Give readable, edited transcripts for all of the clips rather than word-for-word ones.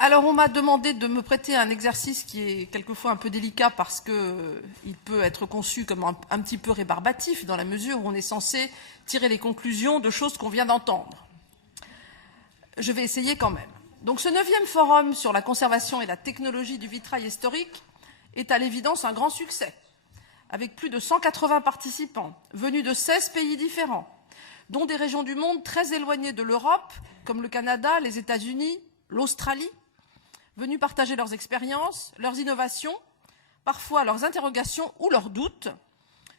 Alors, on m'a demandé de me prêter un exercice qui est quelquefois un peu délicat parce qu'il peut être conçu comme un petit peu rébarbatif dans la mesure où on est censé tirer les conclusions de choses qu'on vient d'entendre. Je vais essayer quand même. Donc, ce 9e forum sur la conservation et la technologie du vitrail historique est à l'évidence un grand succès, avec plus de 180 participants venus de 16 pays différents, dont des régions du monde très éloignées de l'Europe, comme le Canada, les États-Unis, l'Australie, venus partager leurs expériences, leurs innovations, parfois leurs interrogations ou leurs doutes.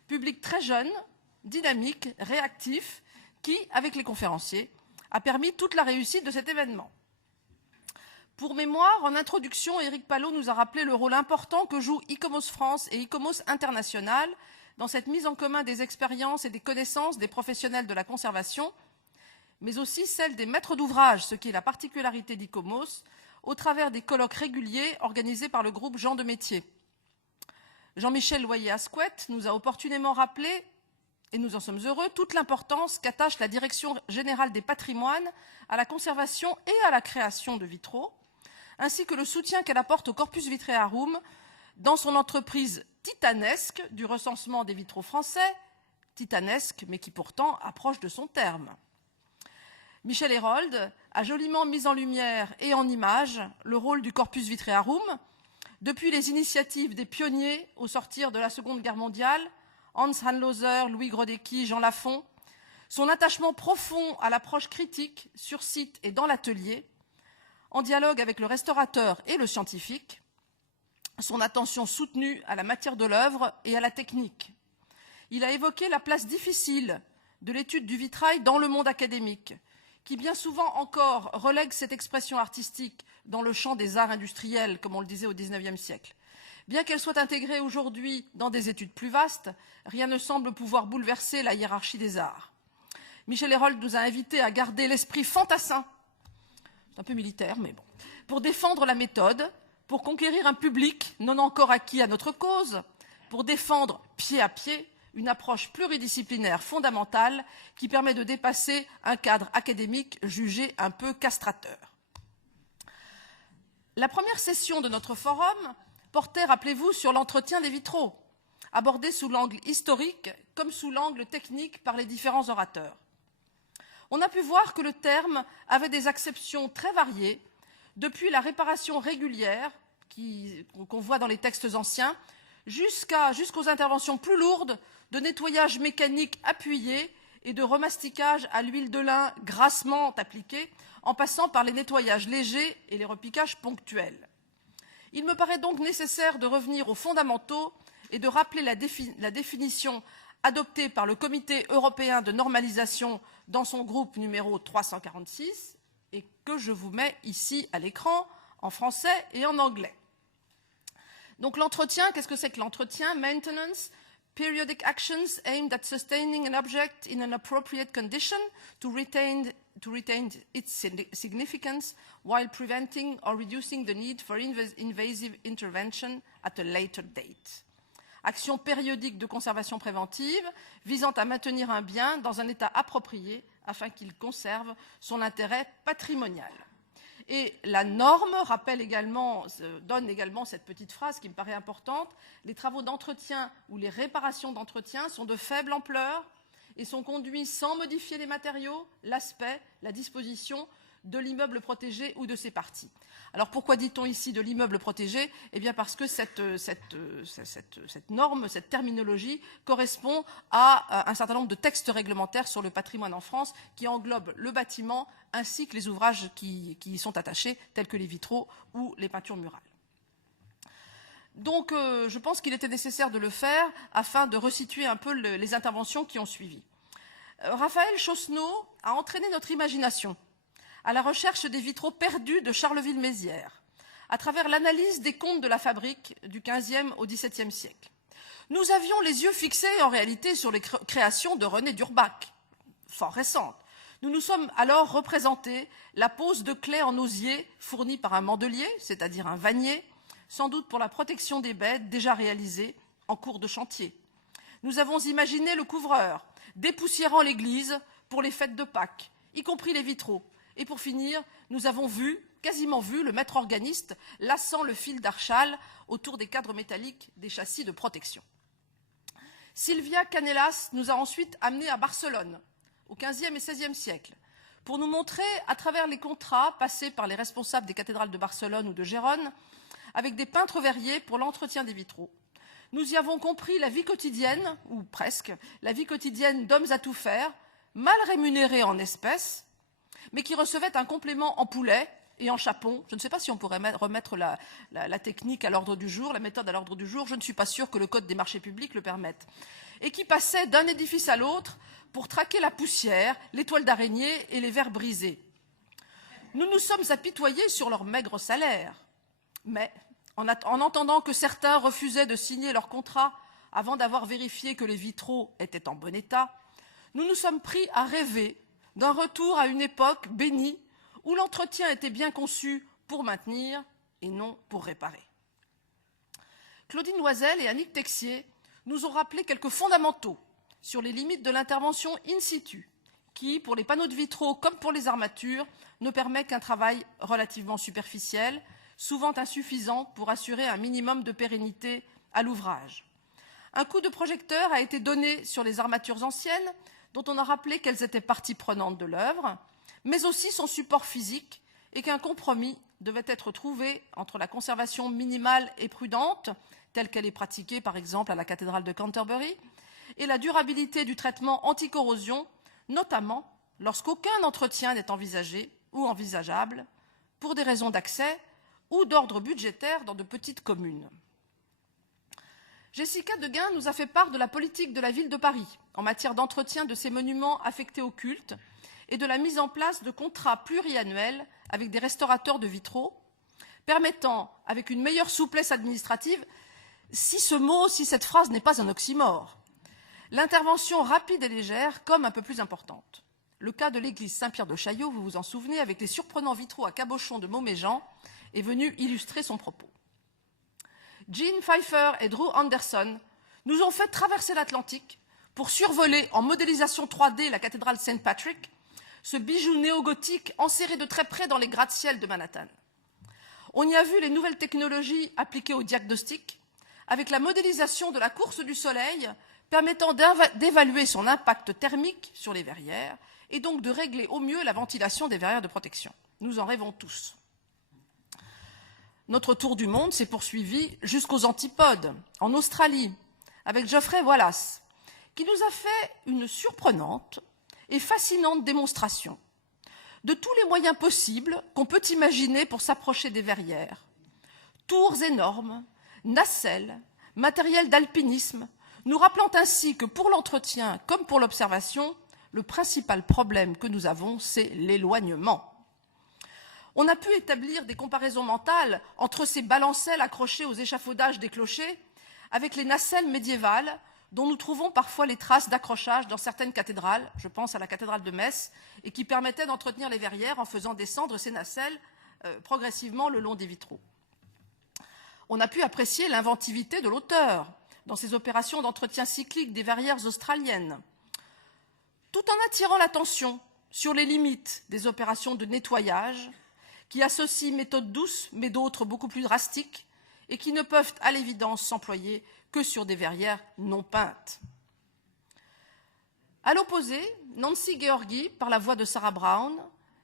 Public très jeune, dynamique, réactif, qui, avec les conférenciers, a permis toute la réussite de cet événement. Pour mémoire, en introduction, Éric Palot nous a rappelé le rôle important que jouent ICOMOS France et ICOMOS International dans cette mise en commun des expériences et des connaissances des professionnels de la conservation, mais aussi celle des maîtres d'ouvrage, ce qui est la particularité d'ICOMOS, au travers des colloques réguliers organisés par le groupe Gens de Métier. Jean-Michel Loyer-Asquette nous a opportunément rappelé, et nous en sommes heureux, toute l'importance qu'attache la Direction générale des patrimoines à la conservation et à la création de vitraux, ainsi que le soutien qu'elle apporte au Corpus Vitrearum dans son entreprise titanesque du recensement des vitraux français, titanesque mais qui pourtant approche de son terme. Michel Hérold a joliment mis en lumière et en image le rôle du Corpus Vitrearum depuis les initiatives des pionniers au sortir de la Seconde Guerre mondiale, Hans Hanlöser, Louis Grodecki, Jean Lafont, son attachement profond à l'approche critique sur site et dans l'atelier, en dialogue avec le restaurateur et le scientifique, son attention soutenue à la matière de l'œuvre et à la technique. Il a évoqué la place difficile de l'étude du vitrail dans le monde académique, qui bien souvent encore relègue cette expression artistique dans le champ des arts industriels, comme on le disait au XIXe siècle. Bien qu'elle soit intégrée aujourd'hui dans des études plus vastes, rien ne semble pouvoir bouleverser la hiérarchie des arts. Michel Hérold nous a invités à garder l'esprit fantassin, c'est un peu militaire, mais bon, pour défendre la méthode, pour conquérir un public non encore acquis à notre cause, pour défendre pied à pied une approche pluridisciplinaire fondamentale qui permet de dépasser un cadre académique jugé un peu castrateur. La première session de notre forum portait, rappelez-vous, sur l'entretien des vitraux, abordé sous l'angle historique comme sous l'angle technique par les différents orateurs. On a pu voir que le terme avait des acceptions très variées, depuis la réparation régulière, qu'on voit dans les textes anciens, jusqu'aux interventions plus lourdes de nettoyage mécanique appuyé et de remasticage à l'huile de lin grassement appliquée, en passant par les nettoyages légers et les repiquages ponctuels. Il me paraît donc nécessaire de revenir aux fondamentaux et de rappeler la définition adoptée par le Comité européen de normalisation dans son groupe numéro 346 et que je vous mets ici à l'écran en français et en anglais. Donc l'entretien, qu'est-ce que c'est que l'entretien? Maintenance, periodic actions aimed at sustaining an object in an appropriate condition to retain its significance while preventing or reducing the need for invasive intervention at a later date. Action périodique de conservation préventive visant à maintenir un bien dans un état approprié afin qu'il conserve son intérêt patrimonial. Et la norme donne également cette petite phrase qui me paraît importante. Les travaux d'entretien ou les réparations d'entretien sont de faible ampleur et sont conduits sans modifier les matériaux, l'aspect, la disposition de l'immeuble protégé ou de ses parties. Alors pourquoi dit-on ici de l'immeuble protégé? Eh bien parce que cette norme, cette terminologie correspond à un certain nombre de textes réglementaires sur le patrimoine en France qui englobent le bâtiment ainsi que les ouvrages qui y sont attachés, tels que les vitraux ou les peintures murales. Donc je pense qu'il était nécessaire de le faire afin de resituer un peu les interventions qui ont suivi. Raphaël Chosneau a entraîné notre imagination à la recherche des vitraux perdus de Charleville-Mézières, à travers l'analyse des comptes de la fabrique du XVe au XVIIe siècle. Nous avions les yeux fixés en réalité sur les créations de René d'Urbach, fort récentes. Nous nous sommes alors représenté la pose de clés en osier fournie par un mandelier, c'est-à-dire un vannier, sans doute pour la protection des bêtes déjà réalisée en cours de chantier. Nous avons imaginé le couvreur dépoussiérant l'église pour les fêtes de Pâques, y compris les vitraux, Et pour finir, nous avons quasiment vu le maître organiste lassant le fil d'Archal autour des cadres métalliques des châssis de protection. Sylvia Canellas nous a ensuite amenés à Barcelone, au XVe et XVIe siècle, pour nous montrer, à travers les contrats passés par les responsables des cathédrales de Barcelone ou de Gérone, avec des peintres verriers pour l'entretien des vitraux. Nous y avons compris la vie quotidienne, ou presque, la vie quotidienne d'hommes à tout faire, mal rémunérés en espèces, mais qui recevaient un complément en poulet et en chapon. Je ne sais pas si on pourrait remettre la technique à l'ordre du jour, la méthode à l'ordre du jour, je ne suis pas sûre que le Code des marchés publics le permette. Et qui passaient d'un édifice à l'autre pour traquer la poussière, les toiles d'araignée et les verres brisés. Nous nous sommes apitoyés sur leur maigre salaire, mais en entendant que certains refusaient de signer leur contrat avant d'avoir vérifié que les vitraux étaient en bon état, nous nous sommes pris à rêver d'un retour à une époque bénie où l'entretien était bien conçu pour maintenir et non pour réparer. Claudine Loisel et Annick Texier nous ont rappelé quelques fondamentaux sur les limites de l'intervention in situ, qui, pour les panneaux de vitraux comme pour les armatures, ne permet qu'un travail relativement superficiel, souvent insuffisant pour assurer un minimum de pérennité à l'ouvrage. Un coup de projecteur a été donné sur les armatures anciennes, dont on a rappelé qu'elles étaient partie prenante de l'œuvre, mais aussi son support physique, et qu'un compromis devait être trouvé entre la conservation minimale et prudente, telle qu'elle est pratiquée par exemple à la cathédrale de Canterbury, et la durabilité du traitement anti-corrosion, notamment lorsqu'aucun entretien n'est envisagé ou envisageable pour des raisons d'accès ou d'ordre budgétaire dans de petites communes. Jessica Deguin nous a fait part de la politique de la ville de Paris en matière d'entretien de ces monuments affectés au culte et de la mise en place de contrats pluriannuels avec des restaurateurs de vitraux, permettant, avec une meilleure souplesse administrative, si cette phrase n'est pas un oxymore, l'intervention rapide et légère comme un peu plus importante. Le cas de l'église Saint-Pierre de Chaillot, vous vous en souvenez, avec les surprenants vitraux à cabochon de Montméjean, est venu illustrer son propos. Jean Pfeiffer et Drew Anderson nous ont fait traverser l'Atlantique pour survoler en modélisation 3D la cathédrale Saint Patrick, ce bijou néo-gothique enserré de très près dans les gratte-ciel de Manhattan. On y a vu les nouvelles technologies appliquées au diagnostic, avec la modélisation de la course du soleil permettant d'évaluer son impact thermique sur les verrières et donc de régler au mieux la ventilation des verrières de protection. Nous en rêvons tous. Notre tour du monde s'est poursuivi jusqu'aux antipodes, en Australie, avec Geoffrey Wallace, qui nous a fait une surprenante et fascinante démonstration de tous les moyens possibles qu'on peut imaginer pour s'approcher des verrières. Tours énormes, nacelles, matériel d'alpinisme, nous rappelant ainsi que pour l'entretien comme pour l'observation, le principal problème que nous avons, c'est l'éloignement. On a pu établir des comparaisons mentales entre ces balancelles accrochées aux échafaudages des clochers avec les nacelles médiévales dont nous trouvons parfois les traces d'accrochage dans certaines cathédrales, je pense à la cathédrale de Metz, et qui permettaient d'entretenir les verrières en faisant descendre ces nacelles progressivement le long des vitraux. On a pu apprécier l'inventivité de l'auteur dans ses opérations d'entretien cyclique des verrières australiennes, tout en attirant l'attention sur les limites des opérations de nettoyage qui associent méthodes douces mais d'autres beaucoup plus drastiques et qui ne peuvent à l'évidence s'employer que sur des verrières non peintes. À l'opposé, Nancy Georgi, par la voix de Sarah Brown,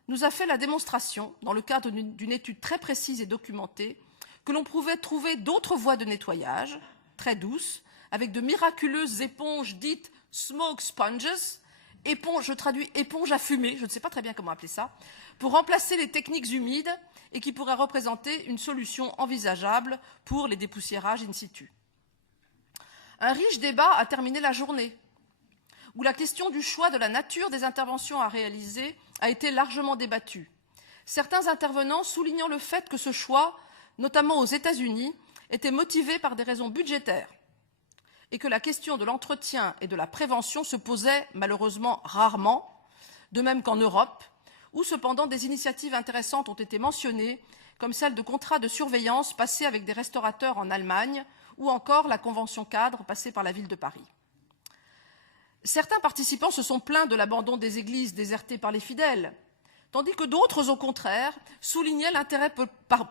nous a fait la démonstration, dans le cadre d'une étude très précise et documentée, que l'on pouvait trouver d'autres voies de nettoyage, très douces, avec de miraculeuses éponges dites smoke sponges, je traduis éponge à fumée, je ne sais pas très bien comment appeler ça, pour remplacer les techniques humides et qui pourraient représenter une solution envisageable pour les dépoussiérages in situ. Un riche débat a terminé la journée, où la question du choix de la nature des interventions à réaliser a été largement débattue. Certains intervenants soulignant le fait que ce choix, notamment aux États-Unis, était motivé par des raisons budgétaires et que la question de l'entretien et de la prévention se posait malheureusement rarement, de même qu'en Europe, où cependant des initiatives intéressantes ont été mentionnées, comme celle de contrats de surveillance passés avec des restaurateurs en Allemagne, ou encore la convention cadre passée par la ville de Paris. Certains participants se sont plaints de l'abandon des églises désertées par les fidèles, tandis que d'autres, au contraire, soulignaient l'intérêt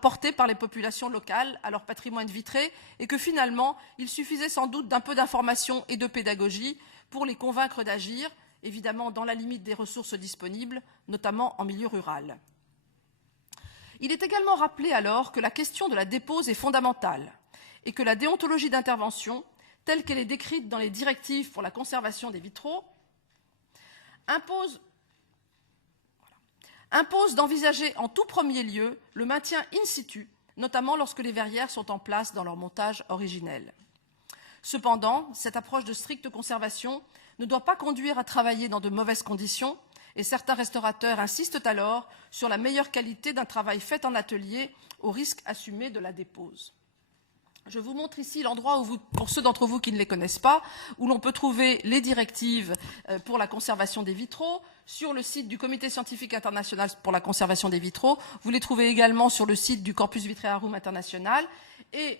porté par les populations locales à leur patrimoine vitré et que finalement, il suffisait sans doute d'un peu d'information et de pédagogie pour les convaincre d'agir, évidemment dans la limite des ressources disponibles, notamment en milieu rural. Il est également rappelé alors que la question de la dépose est fondamentale et que la déontologie d'intervention, telle qu'elle est décrite dans les directives pour la conservation des vitraux, impose d'envisager en tout premier lieu le maintien in situ, notamment lorsque les verrières sont en place dans leur montage originel. Cependant, cette approche de stricte conservation ne doit pas conduire à travailler dans de mauvaises conditions, et certains restaurateurs insistent alors sur la meilleure qualité d'un travail fait en atelier au risque assumé de la dépose. Je vous montre ici l'endroit où, pour ceux d'entre vous qui ne les connaissent pas, où l'on peut trouver les directives pour la conservation des vitraux sur le site du Comité scientifique international pour la conservation des vitraux. Vous les trouvez également sur le site du Corpus Vitrearum International. Et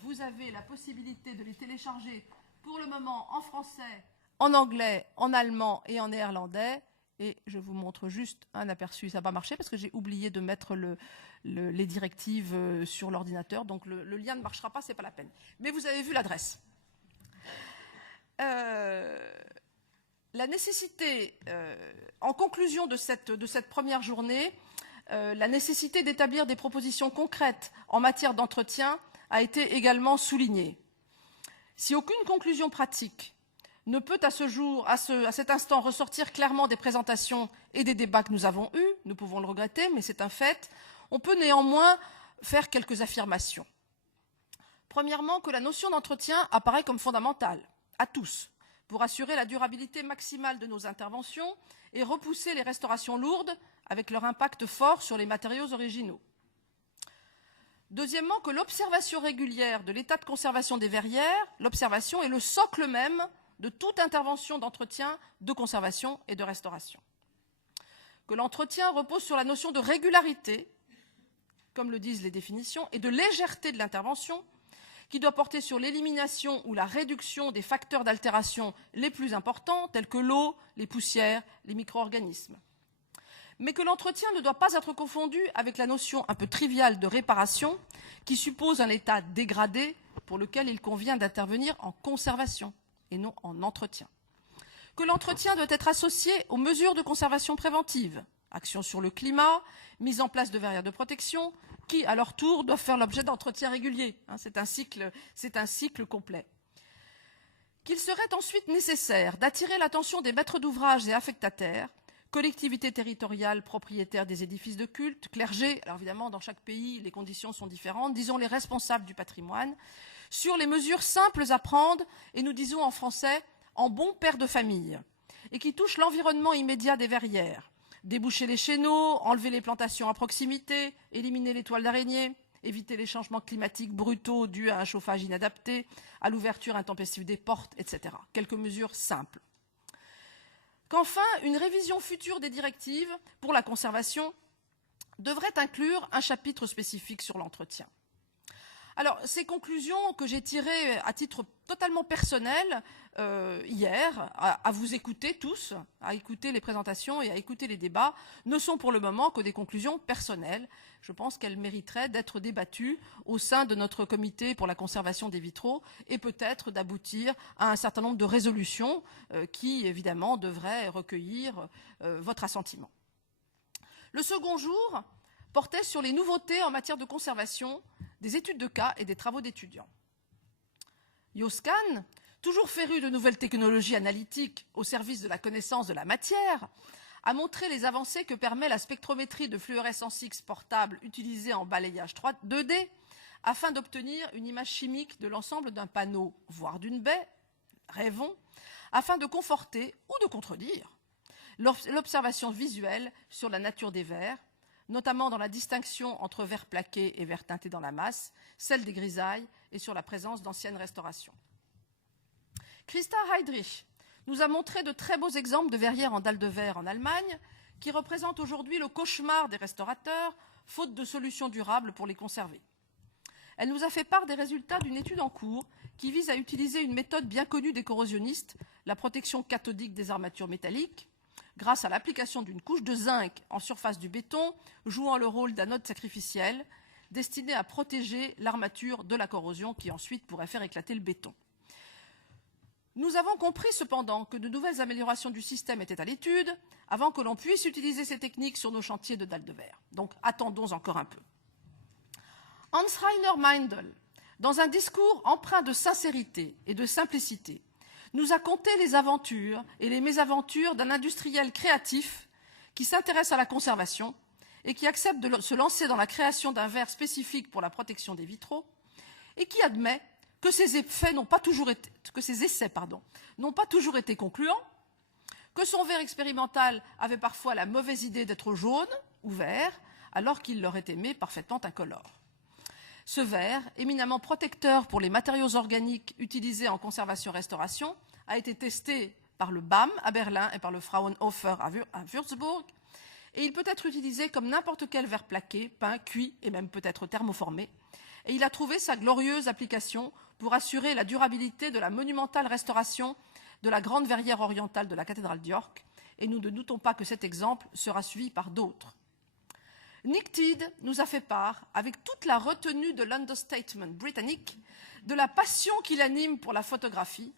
vous avez la possibilité de les télécharger pour le moment en français, en anglais, en allemand et en néerlandais. Et je vous montre juste un aperçu. Ça n'a pas marché parce que j'ai oublié de mettre les directives sur l'ordinateur. Donc le lien ne marchera pas, ce n'est pas la peine. Mais vous avez vu l'adresse. La nécessité, en conclusion de cette première journée, la nécessité d'établir des propositions concrètes en matière d'entretien a été également soulignée. Si aucune conclusion pratique ne peut à ce jour, à cet instant, ressortir clairement des présentations et des débats que nous avons eus, nous pouvons le regretter, mais c'est un fait, on peut néanmoins faire quelques affirmations. Premièrement, que la notion d'entretien apparaît comme fondamentale, à tous, pour assurer la durabilité maximale de nos interventions et repousser les restaurations lourdes avec leur impact fort sur les matériaux originaux. Deuxièmement, que l'observation régulière de l'état de conservation des verrières, l'observation est le socle même de toute intervention d'entretien, de conservation et de restauration. Que l'entretien repose sur la notion de régularité, comme le disent les définitions, et de légèreté de l'intervention, qui doit porter sur l'élimination ou la réduction des facteurs d'altération les plus importants, tels que l'eau, les poussières, les micro-organismes. Mais que l'entretien ne doit pas être confondu avec la notion un peu triviale de réparation, qui suppose un état dégradé pour lequel il convient d'intervenir en conservation et non en entretien. Que l'entretien doit être associé aux mesures de conservation préventive, action sur le climat, mise en place de verrières de protection, qui, à leur tour, doivent faire l'objet d'entretien régulier. C'est un cycle complet. Qu'il serait ensuite nécessaire d'attirer l'attention des maîtres d'ouvrage et affectataires, collectivités territoriales propriétaires des édifices de culte, clergés, alors évidemment dans chaque pays les conditions sont différentes, disons les responsables du patrimoine, sur les mesures simples à prendre, et nous disons en français, en bon père de famille, et qui touchent l'environnement immédiat des verrières. Déboucher les chéneaux, enlever les plantations à proximité, éliminer les toiles d'araignée, éviter les changements climatiques brutaux dus à un chauffage inadapté, à l'ouverture intempestive des portes, etc. Quelques mesures simples. Qu'enfin, une révision future des directives pour la conservation devrait inclure un chapitre spécifique sur l'entretien. Alors, ces conclusions que j'ai tirées à titre totalement personnel hier, à vous écouter tous, à écouter les présentations et à écouter les débats, ne sont pour le moment que des conclusions personnelles. Je pense qu'elles mériteraient d'être débattues au sein de notre comité pour la conservation des vitraux et peut-être d'aboutir à un certain nombre de résolutions qui, évidemment, devraient recueillir votre assentiment. Le second jour portait sur les nouveautés en matière de conservation, des études de cas et des travaux d'étudiants. Yoscan, toujours féru de nouvelles technologies analytiques au service de la connaissance de la matière, a montré les avancées que permet la spectrométrie de fluorescence X portable utilisée en balayage 2D afin d'obtenir une image chimique de l'ensemble d'un panneau, voire d'une baie, rêvons, afin de conforter ou de contredire l'observation visuelle sur la nature des verres, notamment dans la distinction entre verre plaqué et verre teinté dans la masse, celle des grisailles et sur la présence d'anciennes restaurations. Christa Heydrich nous a montré de très beaux exemples de verrières en dalles de verre en Allemagne, qui représentent aujourd'hui le cauchemar des restaurateurs, faute de solutions durables pour les conserver. Elle nous a fait part des résultats d'une étude en cours qui vise à utiliser une méthode bien connue des corrosionnistes, la protection cathodique des armatures métalliques, grâce à l'application d'une couche de zinc en surface du béton, jouant le rôle d'anode sacrificielle, destiné à protéger l'armature de la corrosion qui ensuite pourrait faire éclater le béton. Nous avons compris cependant que de nouvelles améliorations du système étaient à l'étude avant que l'on puisse utiliser ces techniques sur nos chantiers de dalles de verre. Donc attendons encore un peu. Hans Rainer Meindl, dans un discours empreint de sincérité et de simplicité, nous a conté les aventures et les mésaventures d'un industriel créatif qui s'intéresse à la conservation et qui accepte de se lancer dans la création d'un verre spécifique pour la protection des vitraux et qui admet que ces essais n'ont pas toujours été concluants, que son verre expérimental avait parfois la mauvaise idée d'être jaune ou vert, alors qu'il l'aurait aimé parfaitement incolore. Ce verre, éminemment protecteur pour les matériaux organiques utilisés en conservation-restauration, a été testé par le BAM à Berlin et par le Fraunhofer à Würzburg, et il peut être utilisé comme n'importe quel verre plaqué, peint, cuit et même peut-être thermoformé. Et il a trouvé sa glorieuse application pour assurer la durabilité de la monumentale restauration de la grande verrière orientale de la cathédrale d'York, et nous ne doutons pas que cet exemple sera suivi par d'autres. Nick Tidd nous a fait part, avec toute la retenue de l'understatement britannique, de la passion qu'il anime pour la photographie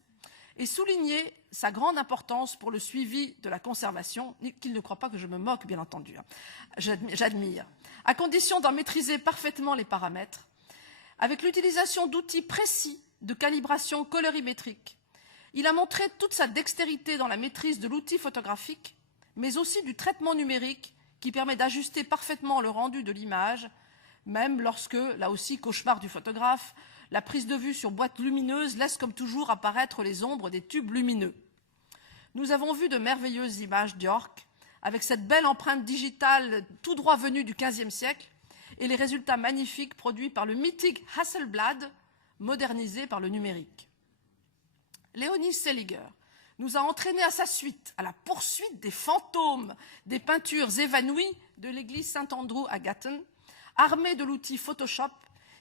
et souligné sa grande importance pour le suivi de la conservation, qu'il ne croit pas que je me moque, bien entendu. J'admire. À condition d'en maîtriser parfaitement les paramètres, avec l'utilisation d'outils précis de calibration colorimétrique, il a montré toute sa dextérité dans la maîtrise de l'outil photographique, mais aussi du traitement numérique qui permet d'ajuster parfaitement le rendu de l'image, même lorsque, là aussi, cauchemar du photographe, la prise de vue sur boîte lumineuse laisse comme toujours apparaître les ombres des tubes lumineux. Nous avons vu de merveilleuses images d'York, avec cette belle empreinte digitale tout droit venue du XVe siècle, et les résultats magnifiques produits par le mythique Hasselblad, modernisé par le numérique. Léonie Seliger nous a entraînés à sa suite, à la poursuite des fantômes des peintures évanouies de l'église Saint-Andrew à Gatton, armée de l'outil Photoshop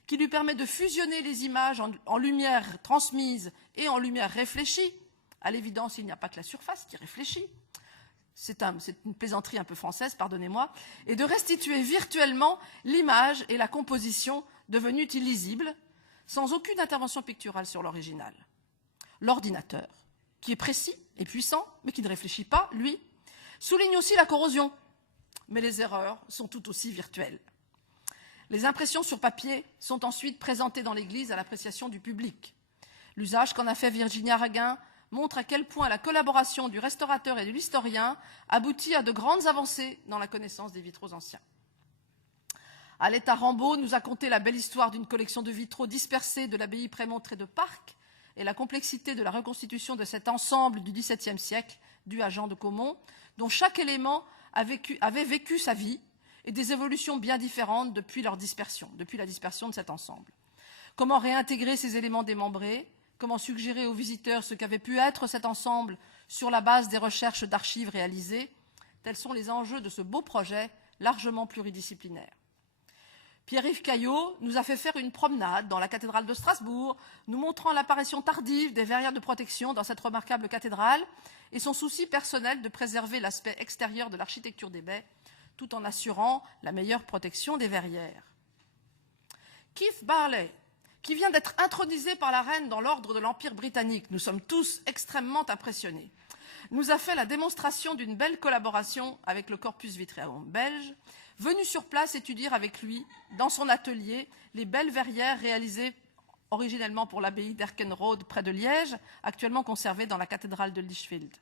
qui lui permet de fusionner les images en lumière transmise et en lumière réfléchie. À l'évidence, il n'y a pas que la surface qui réfléchit. C'est une plaisanterie un peu française, pardonnez-moi, et de restituer virtuellement l'image et la composition devenues illisibles, sans aucune intervention picturale sur l'original. L'ordinateur, qui est précis et puissant, mais qui ne réfléchit pas, lui, souligne aussi la corrosion. Mais les erreurs sont tout aussi virtuelles. Les impressions sur papier sont ensuite présentées dans l'église à l'appréciation du public. L'usage qu'en a fait Virginia Raguin montre à quel point la collaboration du restaurateur et de l'historien aboutit à de grandes avancées dans la connaissance des vitraux anciens. Aletta Rambaud nous a conté la belle histoire d'une collection de vitraux dispersés de l'abbaye Prémontré de Parc et la complexité de la reconstitution de cet ensemble du XVIIe siècle, dû à Jean de Caumont, dont chaque élément avait vécu sa vie et des évolutions bien différentes depuis la dispersion de cet ensemble. Comment réintégrer ces éléments démembrés? Comment suggérer aux visiteurs ce qu'avait pu être cet ensemble sur la base des recherches d'archives réalisées? Tels sont les enjeux de ce beau projet largement pluridisciplinaire. Pierre-Yves Caillot nous a fait faire une promenade dans la cathédrale de Strasbourg, nous montrant l'apparition tardive des verrières de protection dans cette remarquable cathédrale et son souci personnel de préserver l'aspect extérieur de l'architecture des baies, tout en assurant la meilleure protection des verrières. Keith Barley, qui vient d'être intronisé par la reine dans l'ordre de l'Empire britannique, nous sommes tous extrêmement impressionnés, nous a fait la démonstration d'une belle collaboration avec le Corpus Vitreum belge, venu sur place étudier avec lui, dans son atelier, les belles verrières réalisées originellement pour l'abbaye d'Erkenrode près de Liège, actuellement conservées dans la cathédrale de Lichfield.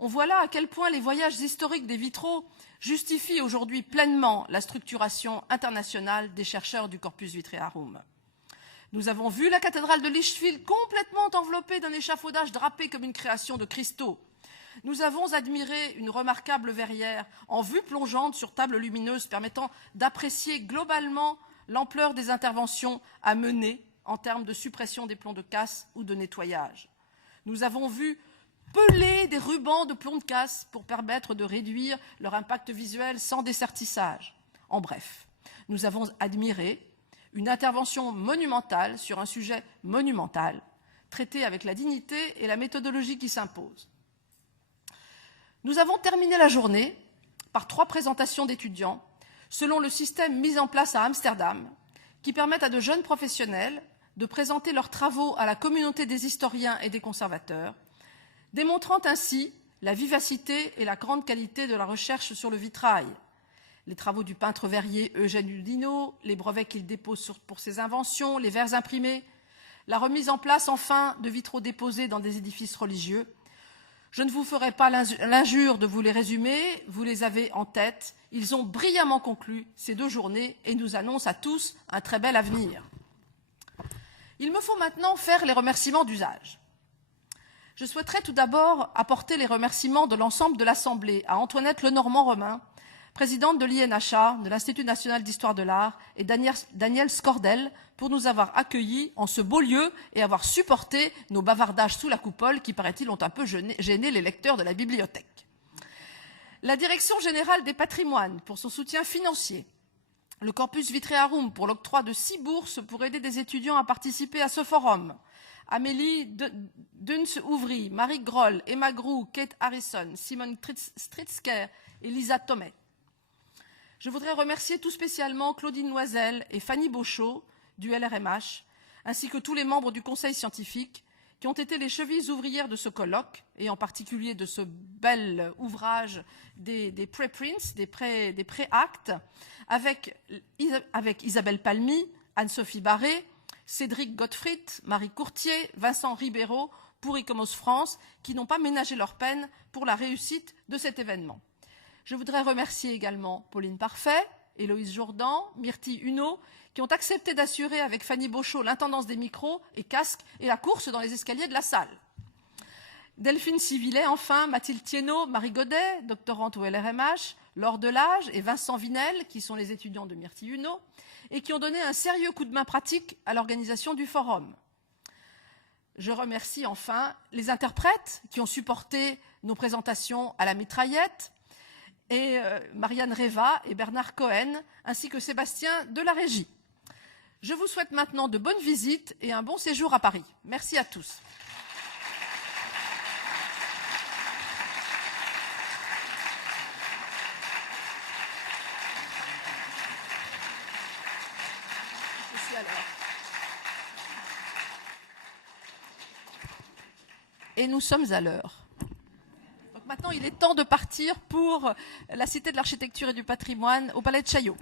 On voit là à quel point les voyages historiques des vitraux justifient aujourd'hui pleinement la structuration internationale des chercheurs du Corpus Vitrearum. Nous avons vu la cathédrale de Lichfield complètement enveloppée d'un échafaudage drapé comme une création de cristaux. Nous avons admiré une remarquable verrière en vue plongeante sur table lumineuse permettant d'apprécier globalement l'ampleur des interventions à mener en termes de suppression des plombs de casse ou de nettoyage. Nous avons vu peler des rubans de plomb de casse pour permettre de réduire leur impact visuel sans dessertissage. En bref, nous avons admiré une intervention monumentale sur un sujet monumental, traité avec la dignité et la méthodologie qui s'imposent. Nous avons terminé la journée par 3 présentations d'étudiants selon le système mis en place à Amsterdam, qui permettent à de jeunes professionnels de présenter leurs travaux à la communauté des historiens et des conservateurs, démontrant ainsi la vivacité et la grande qualité de la recherche sur le vitrail. Les travaux du peintre verrier Eugène Udino, les brevets qu'il dépose pour ses inventions, les vers imprimés, la remise en place enfin de vitraux déposés dans des édifices religieux. Je ne vous ferai pas l'injure de vous les résumer, vous les avez en tête. Ils ont brillamment conclu ces 2 journées et nous annoncent à tous un très bel avenir. Il me faut maintenant faire les remerciements d'usage. Je souhaiterais tout d'abord apporter les remerciements de l'ensemble de l'Assemblée à Antoinette Lenormand-Romain, présidente de l'INHA, de l'Institut national d'histoire de l'art, et Daniel Scordel, pour nous avoir accueillis en ce beau lieu et avoir supporté nos bavardages sous la coupole qui, paraît-il, ont un peu gêné les lecteurs de la bibliothèque. La Direction générale des patrimoines pour son soutien financier. Le Corpus Vitrearum pour l'octroi de 6 bourses pour aider des étudiants à participer à ce forum. Amélie Duns-Ouvry, Marie Groll, Emma Grou, Kate Harrison, Simone Stritzker et Lisa Thomet. Je voudrais remercier tout spécialement Claudine Loisel et Fanny Beauchot du LRMH, ainsi que tous les membres du conseil scientifique qui ont été les chevilles ouvrières de ce colloque, et en particulier de ce bel ouvrage des preprints, des pré-actes, avec Isabelle Palmy, Anne-Sophie Barré, Cédric Gottfried, Marie Courtier, Vincent Ribeiro, pour ICOMOS France, qui n'ont pas ménagé leur peine pour la réussite de cet événement. Je voudrais remercier également Pauline Parfait, Héloïse Jourdan, Myrtille Huneau, qui ont accepté d'assurer avec Fanny Beauchot l'intendance des micros et casques et la course dans les escaliers de la salle. Delphine Civilet, enfin, Mathilde Thienot, Marie Godet, doctorante au LRMH, Laure Delage et Vincent Vinel, qui sont les étudiants de Myrtille Huneau, et qui ont donné un sérieux coup de main pratique à l'organisation du forum. Je remercie enfin les interprètes qui ont supporté nos présentations à la mitraillette, et Marianne Reva et Bernard Cohen, ainsi que Sébastien de la régie. Je vous souhaite maintenant de bonnes visites et un bon séjour à Paris. Merci à tous. Et nous sommes à l'heure. Donc maintenant, il est temps de partir pour la Cité de l'Architecture et du Patrimoine au Palais de Chaillot.